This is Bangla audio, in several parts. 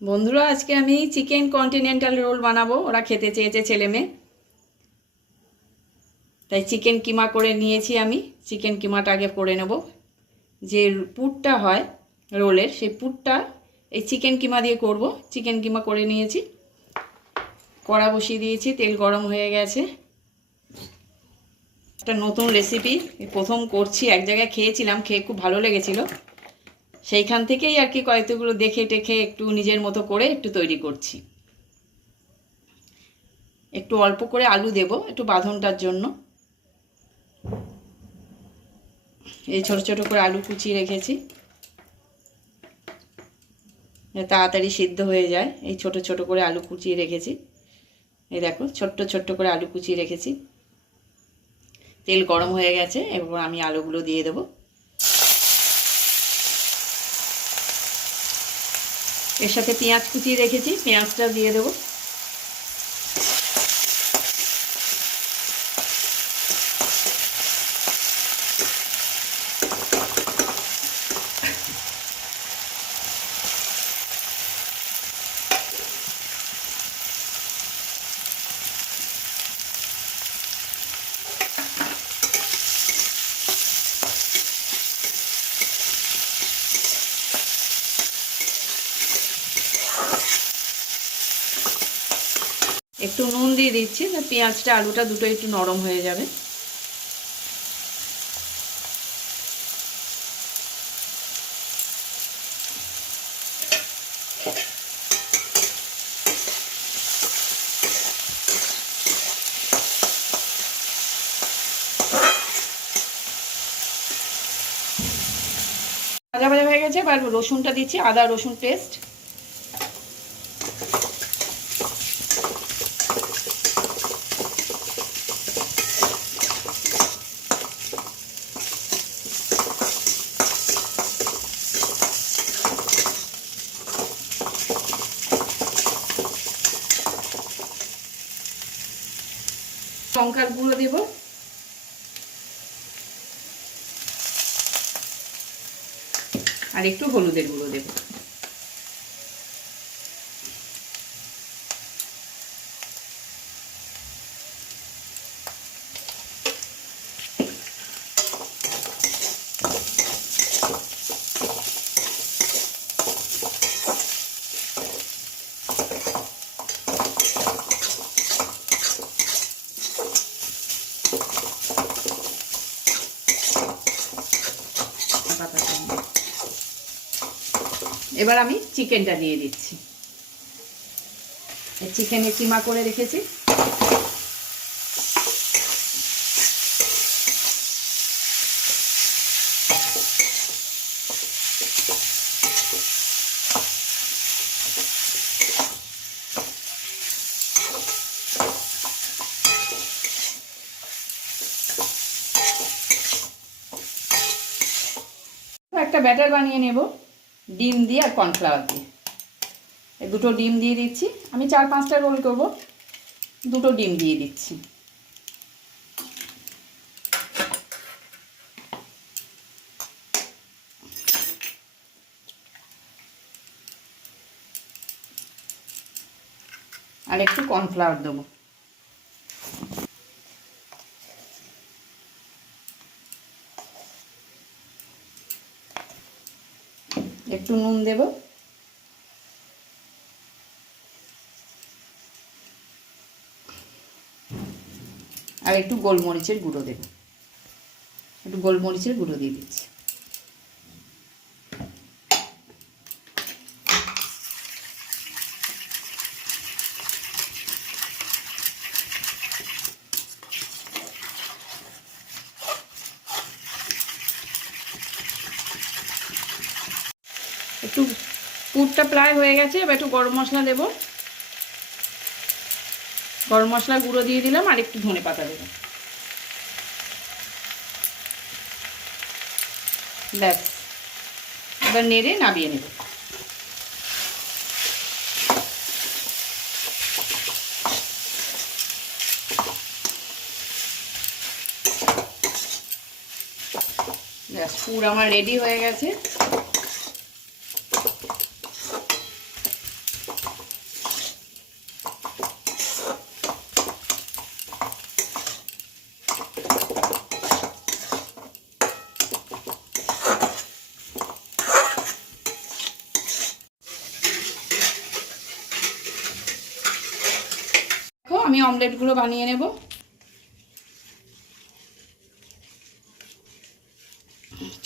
বন্ধুরা, আজকে আমি চিকেন কন্টিনেন্টাল রোল বানাবো। ওরা খেতে চেয়েছে ছেলে মেয়ে, তাই চিকেন কিমা করে নিয়েছি। আমি চিকেন কিমাটা আগে করে নেব। যে পুরটা হয় রোলের, সেই পুরটা এই চিকেন কিমা দিয়ে করব। চিকেন কিমা করে নিয়েছি, কড়া বসিয়ে দিয়েছি, তেল গরম হয়ে গেছে। একটা নতুন রেসিপি প্রথম করছি, এক জায়গায় খেয়েছিলাম, খেয়ে খুব ভালো লেগেছিল। সেইখান থেকেই আর কি কয়েকগুলো দেখে টেখে একটু নিজের মতো করে একটু তৈরি করছি। একটু অল্প করে আলু দেব একটু বাঁধনটার জন্য। এই ছোট ছোট করে আলু কুচিয়ে রেখেছি, তাড়াতাড়ি সিদ্ধ হয়ে যায়। এই ছোট ছোট করে আলু কুচিয়ে রেখেছি। এই দেখো, ছোট্ট ছোট্ট করে আলু কুচিয়ে রেখেছি। তেল গরম হয়ে গেছে, এবার আমি আলুগুলো দিয়ে দেবো। এর সাথে পেঁয়াজ কুচিয়ে রেখেছি, পেঁয়াজটা দিয়ে দেবো। একটু নুন দিয়ে দিচ্ছি, পেঁয়াজটা আলুটা দুটো একটু নরম হয়ে যাবে। ভাজা ভাজা হয়ে গেছে, এবার রসুনটা দিচ্ছি, আদা রসুন পেস্ট। লঙ্কার গুঁড়ো দেব, আর একটু হলুদের গুঁড়ো দেব। এবার আমি চিকেনটা দিয়ে দিচ্ছি। চিকেনে কিমা করে রেখেছি। একটা ব্যাটার বানিয়ে নেব ডিম দিয়ে আর কর্নফ্লাওয়ার দিয়ে। দুটো ডিম দিয়ে দিচ্ছি, আমি 4-5টা রোল করব, দুটো ডিম দিয়ে দিচ্ছি। আর একটু কর্নফ্লাওয়ার দেবো। একটু নুন দেব, আর একটু গোলমরিচের গুঁড়ো দেব। একটু গোলমরিচের গুঁড়ো দিয়ে দিচ্ছি। একটু পুরটা প্রায় হয়ে গেছে, এবার একটু গরম মশলা দেব। গরম মশলা গুঁড়ো দিয়ে দিলাম, আর একটু ধনে পাতা দেব। ব্যাস, এবার নেড়ে নামিয়ে নেব। ব্যাস, পুর আমার রেডি হয়ে গেছে। অমলেটগুলো বানিয়ে নেব।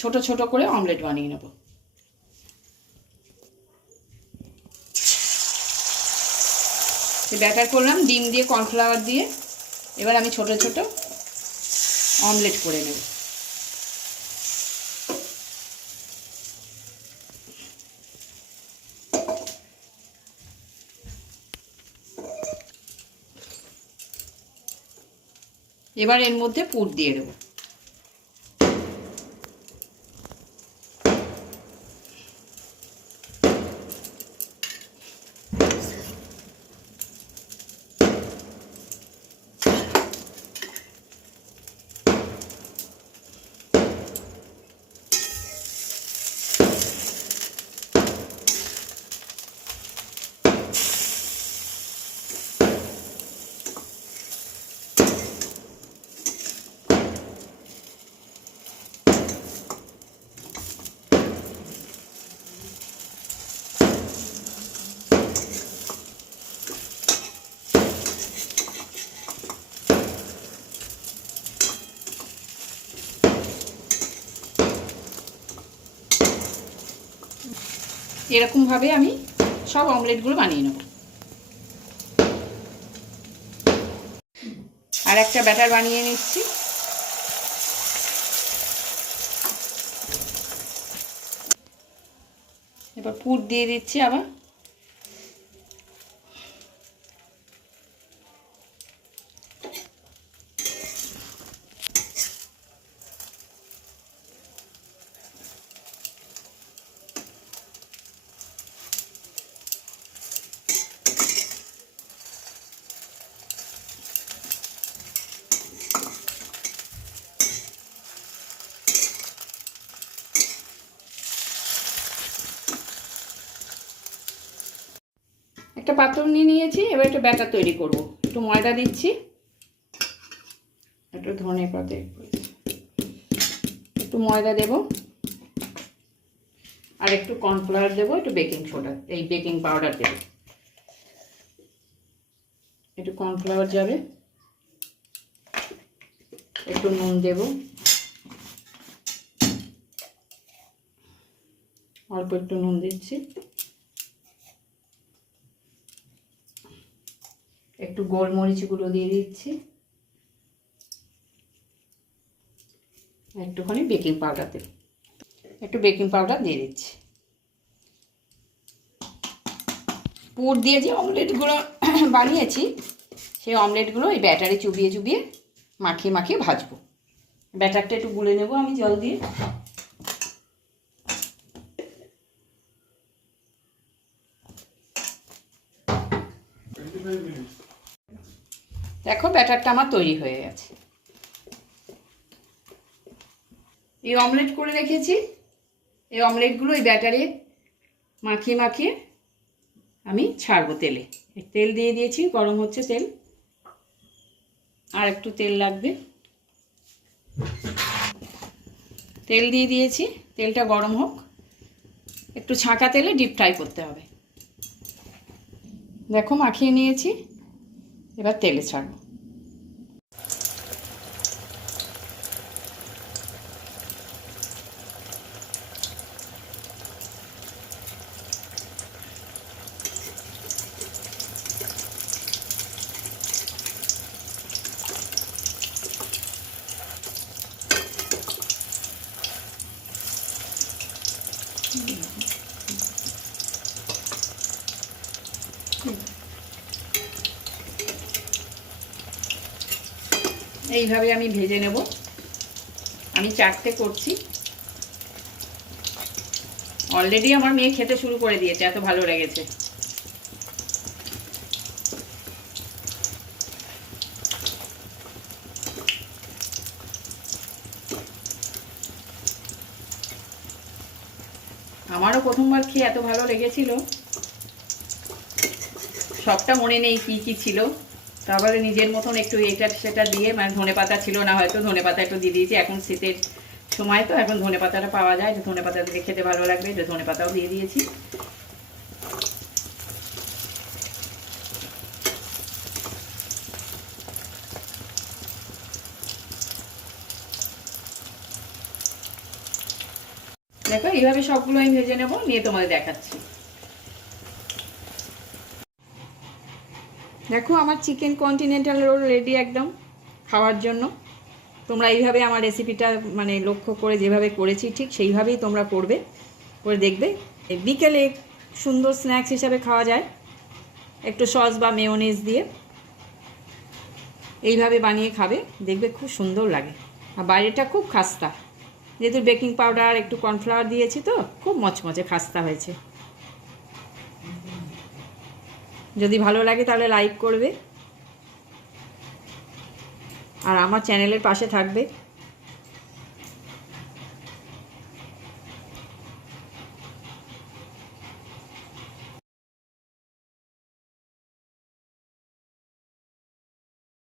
ছোট ছোট করে অমলেট বানিয়ে নেব। ব্যাটার করলাম ডিম দিয়ে, কর্নফ্লাওয়ার দিয়ে। এবার আমি ছোট ছোট অমলেট করে নেব। এবার এর মধ্যে পুর দিয়ে দেবো। এরকমভাবে আমি সব অমলেটগুলো বানিয়ে নেব। আর একটা ব্যাটার বানিয়ে নিচ্ছি। এবার পুর দিয়ে দিচ্ছি আবার। একটা পাত্র নিয়ে নিয়েছি। এবার একটু ব্যাটার তৈরি করব। একটু ময়দা দিচ্ছি, একটু ধনে পাতা, একটু ময়দা দেব, আর একটু কর্নফ্লাওয়ার দেবো, একটু বেকিং সোডা, এই বেকিং পাউডার দেব। একটু কর্নফ্লাওয়ার যাবে, একটু নুন দেব, অল্প একটু নুন দিচ্ছি, একটু গোলমরিচ গুঁড়ো দিয়ে দিচ্ছি, একটুখানি বেকিং পাউডার দেব, একটু বেকিং পাউডার দিয়ে দিচ্ছি। পুর দিয়ে যে অমলেটগুলো বানিয়েছি সেই অমলেটগুলো এই ব্যাটারে চুবিয়ে চুবিয়ে মাখিয়ে মাখিয়ে ভাজবো। ব্যাটারটা একটু গুলে নেব আমি জল দিয়ে। দেখো ব্যাটারটা আমার তৈরি হয়ে গেছে। এই অমলেট করে রেখেছি, এই অমলেটগুলো এই ব্যাটারে মাখিয়ে মাখিয়ে আমি ছাড়বো তেলে। তেল দিয়ে দিয়েছি, গরম হচ্ছে তেল, আর একটু তেল লাগবে। তেল দিয়ে দিয়েছি, তেলটা গরম হোক। একটু ছাঁকা তেলে ডিপ ফ্রাই করতে হবে। দেখো মাখিয়ে নিয়েছি, এবার তেলে ছাড়বো। এইভাবে আমি ভেজে নেব। আমি 4টে করছি। অলরেডি আমার মেয়ে খেতে শুরু করে দিয়েছে, এত ভালো লেগেছে। আমারও প্রথমবার খেয়ে এত ভালো লেগেছিল, সবটা মনে নেই কি কি ছিল। তারপরে নিজের মতন একটু এটা সেটা দিয়ে, মানে ধনেপাতা ছিল না হয়তো, ধনেপাতা একটু দিয়ে দিয়েছি। এখন শীতের সময় তো, এখন ধনেপাতাটা পাওয়া যায়, যে ধনেপাতা দিলে খেতে ভালো লাগবে, যে ধনেপাতাও দিয়ে দিয়েছি। দেখো এইভাবে সবগুলো আমি ভেজে নেব, নিয়ে তোমাদের দেখাচ্ছি। দেখো আমার চিকেন কন্টিনেন্টাল রোল রেডি একদম খাওয়ার জন্য। তোমরা এইভাবে আমার রেসিপিটা মানে লক্ষ্য করে যেভাবে করেছি ঠিক সেইভাবেই তোমরা করবে, করে দেখবে। বিকেলে সুন্দর স্ন্যাক্স হিসাবে খাওয়া যায় একটু সস বা মেয়োনিজ দিয়ে। এইভাবে বানিয়ে খাবে, দেখবে খুব সুন্দর লাগে। আর বাইরেটা খুব খাস্তা, যেহেতু বেকিং পাউডার একটু কর্নফ্লাওয়ার দিয়েছি তো খুব মচমচে খাস্তা হয়েছে। যদি ভালো লাগে তাহলে লাইক করবে আর আমার চ্যানেলের পাশে থাকবে।